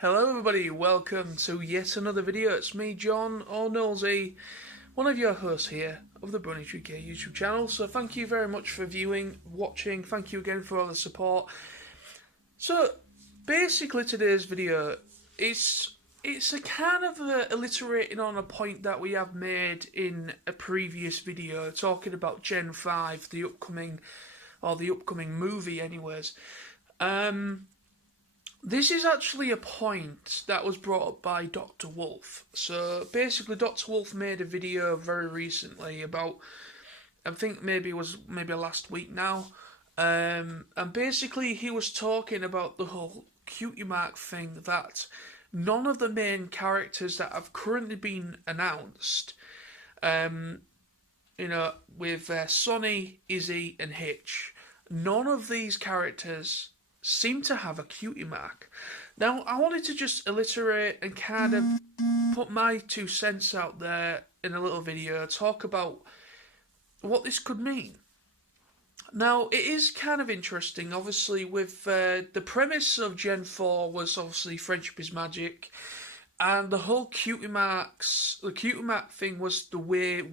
Hello everybody, welcome to yet another video. It's me, John, or Nosy, one of your hosts here of the Bronies UK YouTube channel. So thank you very much for viewing, watching, thank you again for all the support. So basically today's video, it's a kind of alliterating on a point that we have made in a previous video, talking about Gen 5, the upcoming movie anyways. This is actually a point that was brought up by DrWolf. So basically, DrWolf made a video very recently about, I think maybe it was last week now, and basically he was talking about the whole Cutie mark thing, that none of the main characters that have currently been announced, with Sonny, Izzy, and Hitch, none of these characters seem to have a Cutie mark. Now, I wanted to just alliterate and kind of put my 2 cents out there in a little video, talk about what this could mean. Now, it is kind of interesting, obviously, with the premise of Gen 4 was obviously Frenchmans Magic, and the whole Cutie mark thing was the way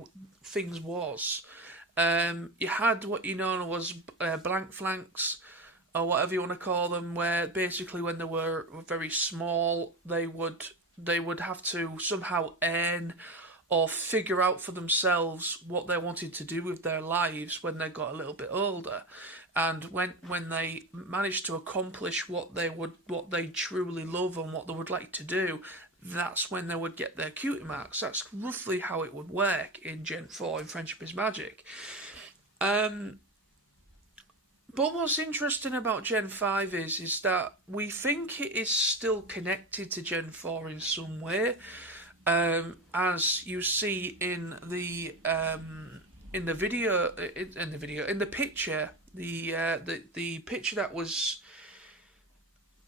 things was. You had what you know was blank flanks, or whatever you want to call them, where basically when they were very small, they would have to somehow earn or figure out for themselves what they wanted to do with their lives when they got a little bit older. And when they managed to accomplish what they truly love and what they would like to do, that's when they would get their Cutie marks. That's roughly how it would work in Gen 4 in Frenchmans Magic. But what's interesting about Gen 5 is that we think it is still connected to Gen 4 in some way, as you see in the picture, the picture that was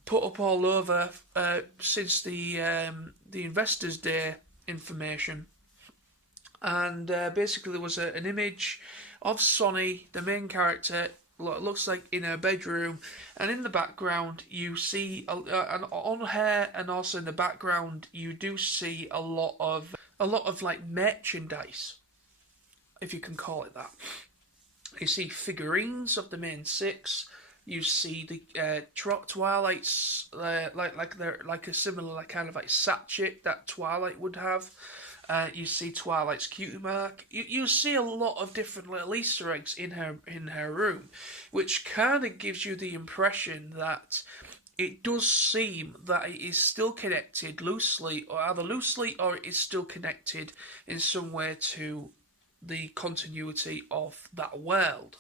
put up all over since the Investors Day information, and basically there was an image of Sonny, the main character. It looks like in her bedroom, and in the background you see, and on her, and also in the background you do see a lot of like merchandise, if you can call it that. You see figurines of the main 6. You see the Twilight's like a similar kind of like sachet that Twilight would have. You see Twilight's Cutie mark. You see a lot of different little Easter eggs in her room, which kind of gives you the impression that it does seem that it is still connected loosely, or either loosely, or it is still connected in some way to the continuity of that world.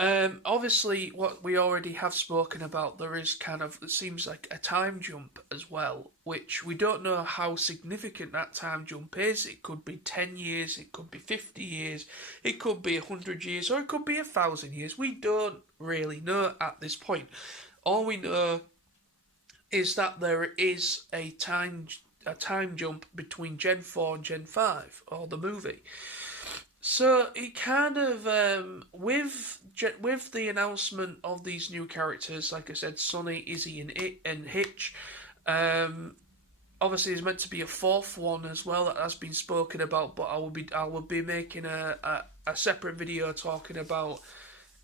Obviously, what we already have spoken about, there is kind of, it seems like a time jump as well, which we don't know how significant that time jump is. It could be 10 years, it could be 50 years, it could be 100 years, or it could be 1,000 years. We don't really know at this point. All we know is that there is a time jump between Gen 4 and Gen 5, or the movie. So it kind of, with the announcement of these new characters, like I said, Sonny, Izzy, and Hitch, obviously there's meant to be a 4th one as well that has been spoken about, but I will be making a separate video talking about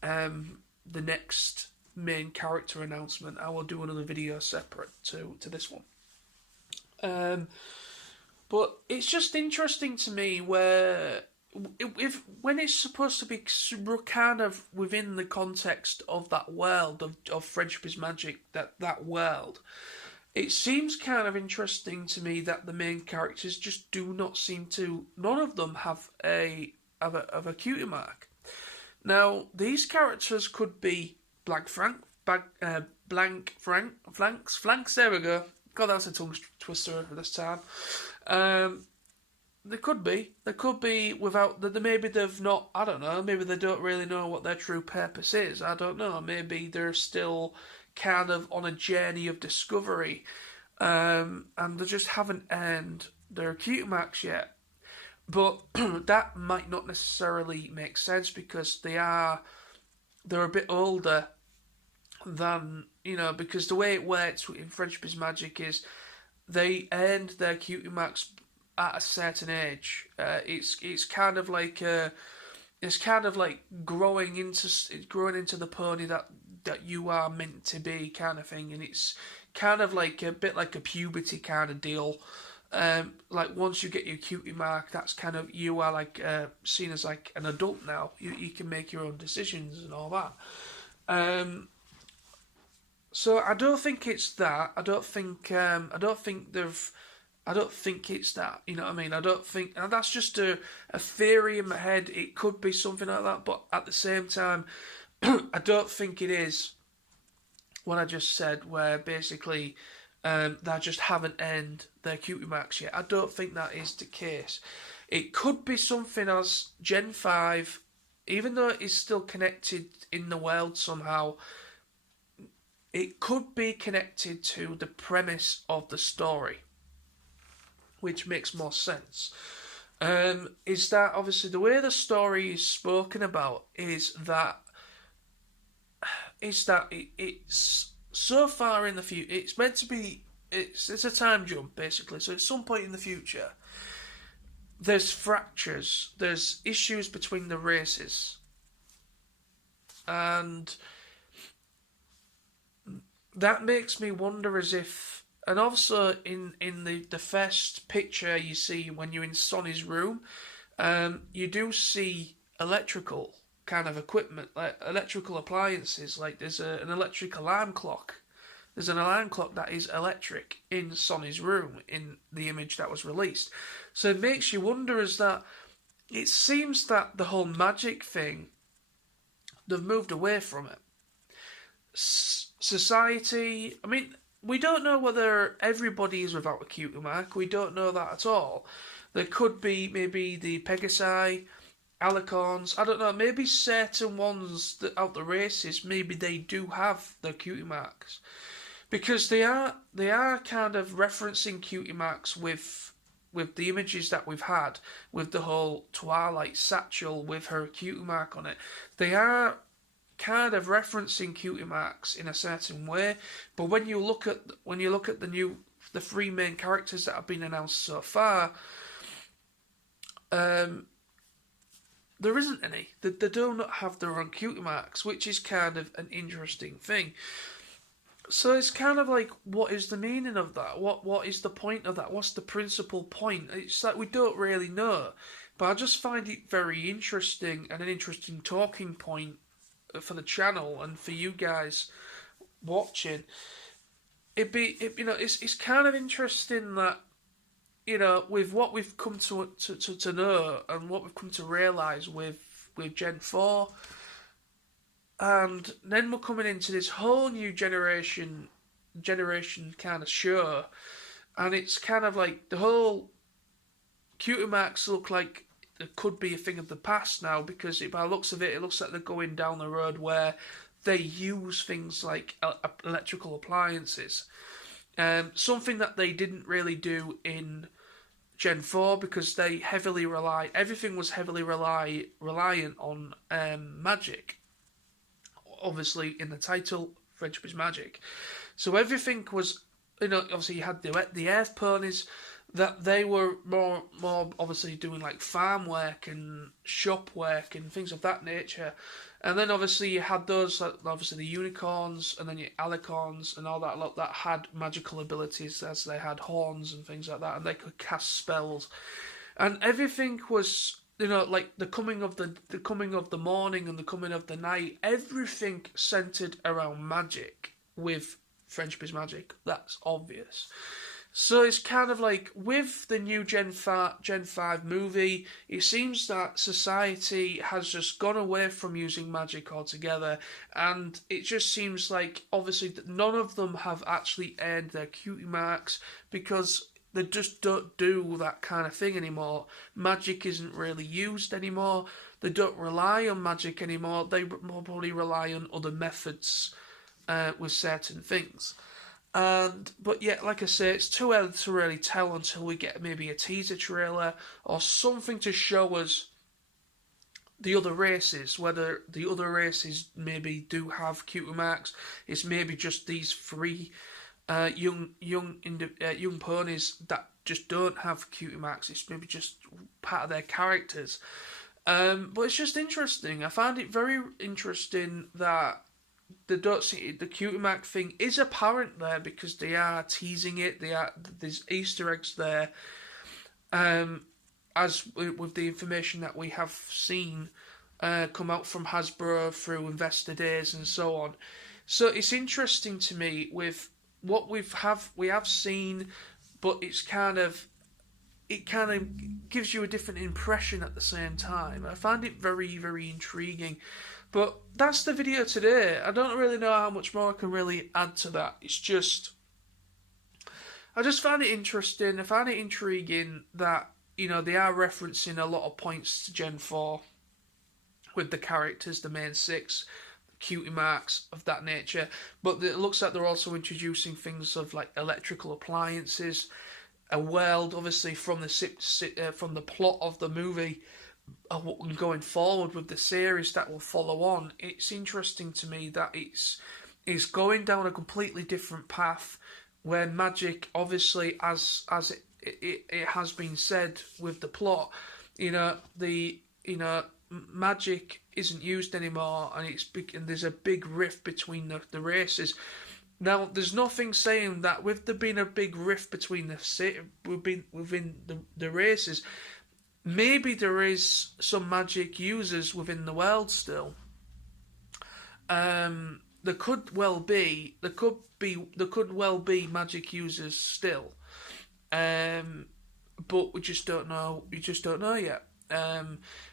the next main character announcement. I will do another video separate to this one. But it's just interesting to me where, when it's supposed to be kind of within the context of that world of Frenchmans Magic, that world, it seems kind of interesting to me that the main characters just do not seem to. None of them have a Cutie mark. Now, these characters could be flanks. There we go. God, that's a tongue twister this time. They could be without, maybe they've not, I don't know, maybe they don't really know what their true purpose is, I don't know, maybe they're still kind of on a journey of discovery, and they just haven't earned their Cutie marks yet. But that might not necessarily make sense, because they're a bit older than, you know, because the way it works in Frenchmans Magic is they earned their cutie marks at a certain age. It's kind of like it's kind of like growing into the pony that you are meant to be, kind of thing, and it's kind of like a bit like a puberty kind of deal. Like once you get your cutie mark, that's kind of, you are like seen as like an adult now. You can make your own decisions and all that. So I don't think it's that. I don't think it's that. You know what I mean? I don't think, and that's just a theory in my head. It could be something like that, but at the same time, I don't think it is what I just said, where basically they just haven't earned their cutie marks yet. I don't think that is the case. It could be something as Gen 5, even though it is still connected in the world somehow, it could be connected to the premise of the story, which makes more sense. Is that obviously the way the story is spoken about is that it's so far in the future. It's meant to be. It's a time jump basically. So at some point in the future, there's fractures. There's issues between the races, and that makes me wonder as if, and also in the first picture you see when you're in Sonny's room, you do see electrical kind of equipment, like electrical appliances. Like there's an electric alarm clock. There's an alarm clock that is electric in Sonny's room in the image that was released. So it makes you wonder, is that it seems that the whole magic thing, they've moved away from it. Society, I mean, we don't know whether everybody is without a cutie mark. We don't know that at all. There could be maybe the Pegasi, Alicorns, I don't know, maybe certain ones that out the races, maybe they do have their cutie marks. Because they are kind of referencing cutie marks with the images that we've had, with the whole Twilight satchel with her cutie mark on it. They are kind of referencing cutie marks in a certain way, but when you look at the three main characters that have been announced so far, there isn't any. They do not have their own cutie marks, which is kind of an interesting thing. So it's kind of like, what is the meaning of that? What is the point of that? What's the principal point? It's like we don't really know, but I just find it very interesting and an interesting talking point for the channel and for you guys watching. It's kind of interesting that, you know, with what we've come to know and what we've come to realise with Gen 4, and then we're coming into this whole new generation kind of show, and it's kind of like the whole cutie marks look like it could be a thing of the past now, because by the looks of it, it looks like they're going down the road where they use things like electrical appliances. Something that they didn't really do in Gen 4, because they everything was heavily reliant on magic. Obviously, in the title, Frenchmans Magic. So everything was, you know, obviously you had the Earth ponies, that they were more obviously doing like farm work and shop work and things of that nature. And then obviously you had those, obviously the unicorns, and then your alicorns and all that lot that had magical abilities, as they had horns and things like that, and they could cast spells. And everything was, you know, like the coming of the morning and the coming of the night, everything centered around magic with Frenchmans Magic. That's obvious. So it's kind of like, with the new Gen 5 movie, it seems that society has just gone away from using magic altogether, and it just seems like, obviously, that none of them have actually earned their cutie marks, because they just don't do that kind of thing anymore. Magic isn't really used anymore. They don't rely on magic anymore. They probably rely on other methods with certain things. But yeah, like I say, it's too early to really tell until we get maybe a teaser trailer or something to show us the other races, whether the other races maybe do have cutie marks. It's maybe just these three young ponies that just don't have cutie marks. It's maybe just part of their characters. But it's just interesting. I find it very interesting that the cutie mark thing is apparent there, because they are teasing it. There's Easter eggs there. As with the information that we have seen come out from Hasbro through investor days and so on. So it's interesting to me with what we have seen, but it kind of gives you a different impression at the same time. I find it very, very intriguing. But that's the video today. I don't really know how much more I can really add to that. It's just, I just found it interesting. I found it intriguing that, you know, they are referencing a lot of points to Gen 4 with the characters, the main 6, cutie marks of that nature. But it looks like they're also introducing things of like electrical appliances, a world, obviously from the plot of the movie, going forward with the series that will follow on. It's interesting to me that it's going down a completely different path, where magic, obviously, as it has been said with the plot, magic isn't used anymore, and it's big, and there's a big rift between the races. Now, there's nothing saying that with there being a big rift between within the races, maybe there is some magic users within the world still. There could well be magic users still. But we just don't know. We just don't know yet.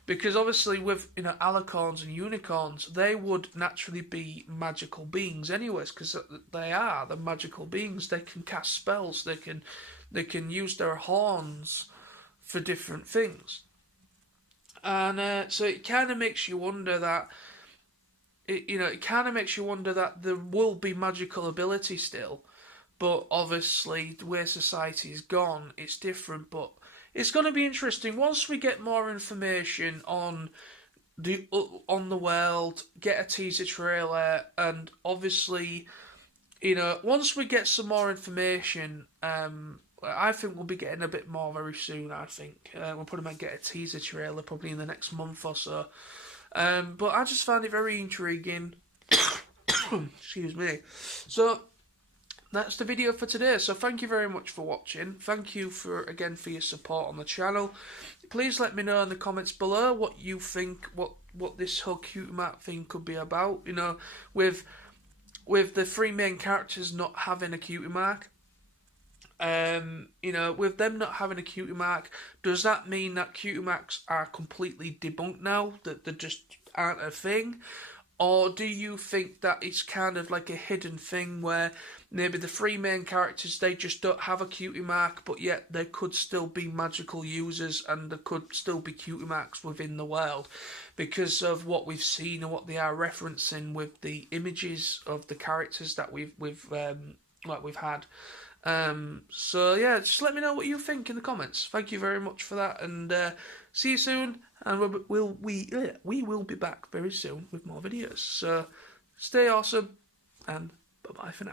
Because obviously with alicorns and unicorns, they would naturally be magical beings anyways, because they're magical beings. They can cast spells. They can use their horns for different things. And so it kind of makes you wonder that there will be magical ability still. But obviously, the way society is gone, it's different. But it's going to be interesting once we get more information on the world, get a teaser trailer, and obviously, once we get some more information, I think we'll be getting a bit more very soon. I think we'll probably might get a teaser trailer probably in the next month or so. But I just found it very intriguing. Excuse me. So that's the video for today. So thank you very much for watching. Thank you for your support on the channel. Please let me know in the comments below what you think, what this whole cutie mark thing could be about. With the three main characters not having a cutie mark. With them not having a cutie mark, does that mean that cutie marks are completely debunked now, that they just aren't a thing? Or do you think that it's kind of like a hidden thing where maybe the three main characters, they just don't have a cutie mark, but yet there could still be magical users and there could still be cutie marks within the world because of what we've seen and what they are referencing with the images of the characters that we've had. So yeah, just let me know what you think in the comments. Thank you very much for that, and see you soon. And we will be back very soon with more videos. So stay awesome, and bye bye for now.